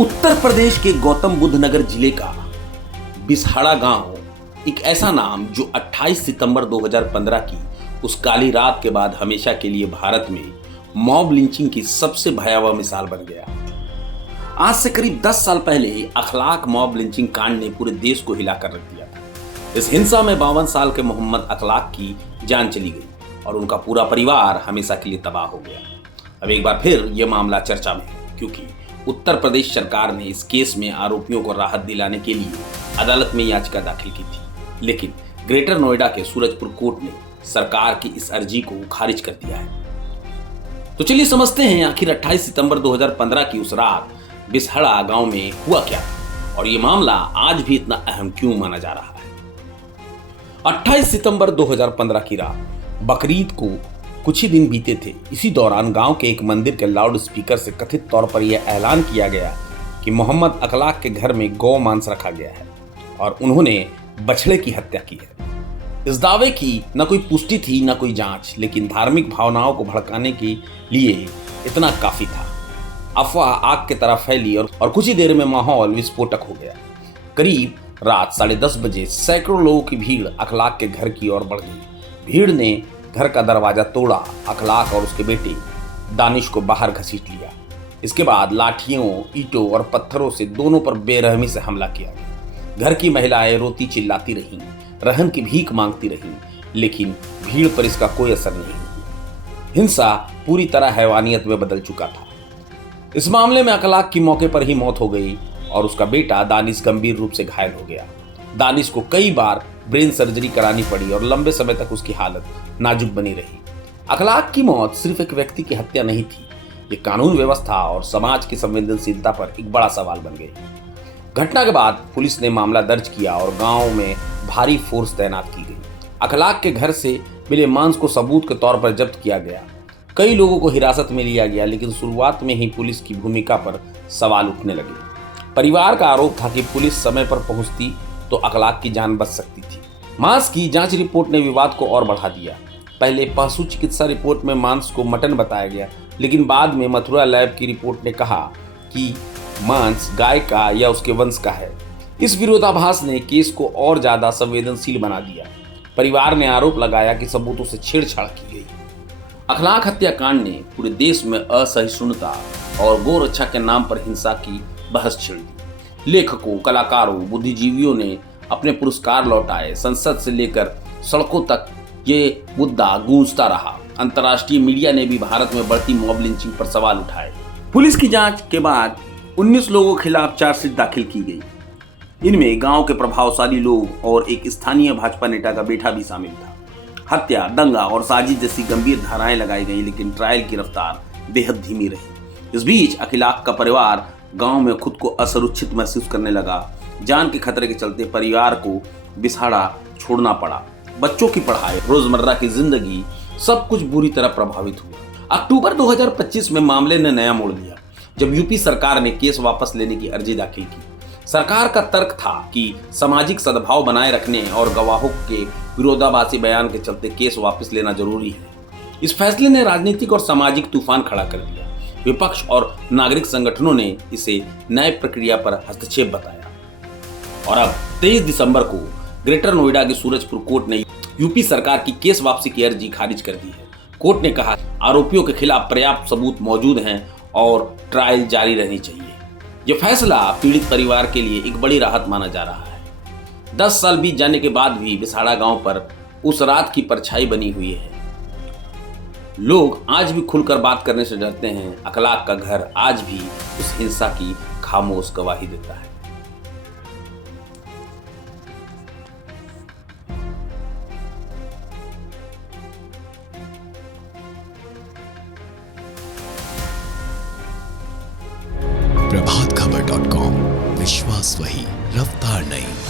उत्तर प्रदेश के गौतम बुद्ध नगर जिले का बिसहाड़ा गांव एक ऐसा नाम जो 28 सितंबर 2015 की उस काली रात के बाद हमेशा के लिए भारत में मॉब लिंचिंग की सबसे भयावह मिसाल बन गया। आज से करीब 10 साल पहले अखलाक मॉब लिंचिंग कांड ने पूरे देश को हिलाकर रख दिया था। इस हिंसा में 52 साल के मोहम्मद अखलाक की जान चली गई और उनका पूरा परिवार हमेशा के लिए तबाह हो गया। अब एक बार फिर यह मामला चर्चा में है क्योंकि उत्तर प्रदेश सरकार ने इस केस में आरोपियों को राहत दिलाने के लिए अदालत में याचिका दाखिल की थी, लेकिन ग्रेटर नोएडा के सूरजपुर कोर्ट ने सरकार की इस अर्जी को खारिज कर दिया है। तो चलिए समझते हैं आखिर 28 सितंबर 2015 की उस रात बिसहाड़ा गांव में हुआ क्या और ये मामला आज भी इतना अहम क्यों माना जा रहा है। 28 सितंबर 2015 की रात बकरीद को कुछ ही दिन बीते थे। इसी दौरान गांव के एक मंदिर के लाउड स्पीकर से कथित तौर पर यह ऐलान किया गया कि मोहम्मद अखलाक के घर में गौ मांस रखा गया है और उन्होंने बछड़े की हत्या की है। इस दावे की न कोई पुष्टि थी न कोई जांच, लेकिन धार्मिक भावनाओं को भड़काने के लिए इतना काफी था। अफवाह आग की तरह फैली और कुछ ही देर में माहौल विस्फोटक हो गया। करीब रात 10:30 बजे सैकड़ों लोगों की भीड़ अखलाक के घर की ओर बढ़ गई। भीड़ ने घर का दरवाजा तोड़ा, अखलाक और उसके बेटे दानिश को बाहर घसीट लिया। इसके बाद लाठियों, ईंटों और पत्थरों से दोनों पर बेरहमी से हमला किया गया। घर की महिलाएं रोती चिल्लाती रहीं, रहम की भीख मांगती रहीं, लेकिन भीड़ पर इसका कोई असर नहीं हुआ। हिंसा पूरी तरह हैवानियत में बदल चुका था। इस मामले में अखलाक की मौके पर ही मौत हो गई और उसका बेटा दानिश गंभीर रूप से घायल हो गया। दानिश को कई बार ब्रेन सर्जरी करानी पड़ी और लंबे समय तक उसकी हालत नाजुक बनी रही। अखलाक की मौत सिर्फ एक व्यक्ति की हत्या नहीं थी, ये कानून व्यवस्था और समाज की संवेदनशीलता पर एक बड़ा सवाल बन गई। घटना के बाद पुलिस ने मामला दर्ज किया और गांव में भारी फोर्स तैनात की गई। अखलाक के घर से मिले मांस को सबूत के तौर पर जब्त किया गया। कई लोगों को हिरासत में लिया गया, लेकिन शुरुआत में ही पुलिस की भूमिका पर सवाल उठने लगे। परिवार का आरोप था कि पुलिस समय पर पहुंचती तो अखलाक की जान बच सकती थी। मांस की जांच रिपोर्ट ने विवाद को और बढ़ा दिया। पहले पशु चिकित्सा रिपोर्ट में मांस को मटन बताया गया, लेकिन बाद में मथुरा लैब की रिपोर्ट ने कहा कि मांस गाय का या उसके वंश का है। इस विरोधाभास ने केस को और ज्यादा संवेदनशील बना दिया। परिवार ने आरोप लगाया कि सबूतों से छेड़छाड़ की गई। अखलाक हत्याकांड ने पूरे देश में असहिष्णुता और गौ रक्षा के नाम पर हिंसा की बहस छिड़ दी। लेखकों, कलाकारों, बुद्धिजीवियों ने अपने पुरस्कार लौटाए। संसद से लेकर सड़कों तक ये मुद्दा गूंजता रहा। अंतर्राष्ट्रीय मीडिया ने भी भारत में बढ़ती मॉब लिंचिंग पर सवाल उठाए। पुलिस की जांच के बाद 19 लोगों के खिलाफ चार्जशीट दाखिल की गई। इनमें गांव के प्रभावशाली लोग और एक स्थानीय भाजपा नेता का बेटा भी शामिल था। हत्या, दंगा और साजिश जैसी गंभीर धाराएं लगाई गई, लेकिन ट्रायल की रफ्तार बेहद धीमी रही। इस बीच अखलाक का परिवार गांव में खुद को असुरक्षित महसूस करने लगा। जान के खतरे के चलते परिवार को बिसहाड़ा छोड़ना पड़ा। बच्चों की पढ़ाई, रोजमर्रा की जिंदगी, सब कुछ बुरी तरह प्रभावित हुआ। अक्टूबर 2025 में मामले ने नया मोड़ लिया जब यूपी सरकार ने केस वापस लेने की अर्जी दाखिल की। सरकार का तर्क था कि सामाजिक सद्भाव बनाए रखने और गवाहों के विरोधाभासी बयान के चलते केस वापस लेना जरूरी है। इस फैसले ने राजनीतिक और सामाजिक तूफान खड़ा कर दिया। विपक्ष और नागरिक संगठनों ने इसे न्याय प्रक्रिया पर हस्तक्षेप बताया और अब 23 दिसंबर को ग्रेटर नोएडा के सूरजपुर कोर्ट ने यूपी सरकार की केस वापसी की अर्जी खारिज कर दी है। कोर्ट ने कहा आरोपियों के खिलाफ पर्याप्त सबूत मौजूद हैं और ट्रायल जारी रहनी चाहिए। यह फैसला पीड़ित परिवार के लिए एक बड़ी राहत माना जा रहा है। 10 साल बीत जाने के बाद भी बिसहाड़ा गांव पर उस रात की परछाई बनी हुई है। लोग आज भी खुलकर बात करने से डरते हैं। अखलाक का घर आज भी उस हिंसा की खामोश गवाही देता है। प्रभातखबर.com, विश्वास वही, रफ्तार नहीं।